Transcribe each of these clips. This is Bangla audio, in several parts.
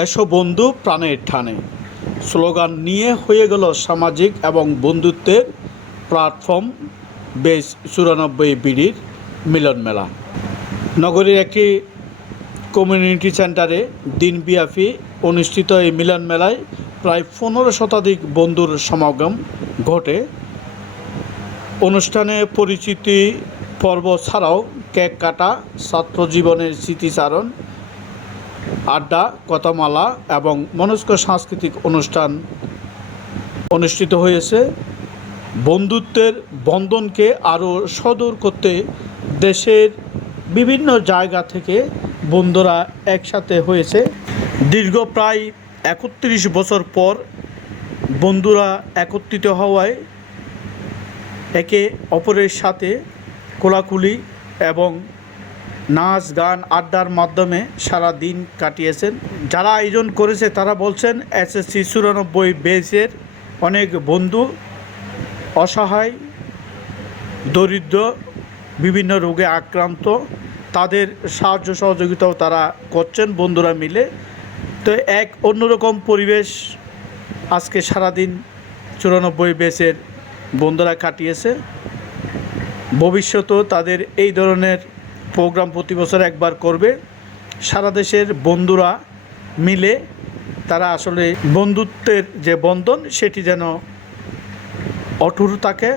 এসো বন্ধু প্রাণের টানে স্লোগান নিয়ে হয়ে গেল সামাজিক এবং বন্ধুত্বের প্ল্যাটফর্ম বেস 94 বিডির মিলন মেলা। নগরীর একটি কমিউনিটি সেন্টারে দিনব্যাপী অনুষ্ঠিত এই মিলন মেলায় প্রায় 15 শতাধিক বন্ধুর সমাগম ঘটে। অনুষ্ঠানে পরিচিতি পর্ব ছাড়াও কেক কাটা, ছাত্র জীবনের স্মৃতিচারণ, আড্ডা, কথামালা এবং মনস্ক সাংস্কৃতিক অনুষ্ঠান অনুষ্ঠিত হয়েছে। বন্ধুত্বের বন্ধনকে আরও সুদৃঢ় করতে দেশের বিভিন্ন জায়গা থেকে বন্ধুরা একসাথে হয়েছে। দীর্ঘ প্রায় 31 বছর পর বন্ধুরা একত্রিত হওয়ায় একে অপরের সাথে কোলাকুলি এবং নাচ গান আড্ডার মাধ্যমে সারা দিন কাটিয়েছেন। যারা আয়োজন করেছে তারা বলছেন SSC 94 বেসের অনেক বন্ধু অসহায়, দরিদ্র, বিভিন্ন রোগে আক্রান্ত, তাদের সাহায্য সহযোগিতাও তারা করছেন বন্ধুরা মিলে। তো এক অন্যরকম পরিবেশ আজকে সারাদিন 94 বেসের বন্ধুরা কাটিয়েছে। ভবিষ্যতেও তাদের এই ধরনের প্রোগ্রাম প্রতি বছর একবার করবে। সারা দেশের বন্ধুরা মিলে তারা আসলে বন্ধুত্বের যে বন্ধন সেটি যেন অটুট থাকে,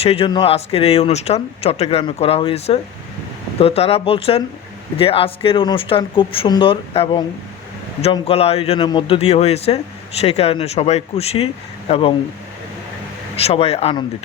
সেই জন্য আজকের এই অনুষ্ঠান চট্টগ্রামে করা হয়েছে। তো তারা বলছেন যে আজকের অনুষ্ঠান খুব সুন্দর এবং জমকালো আয়োজনের মধ্য দিয়ে হয়েছে, সেই কারণে সবাই খুশি এবং সবাই আনন্দিত।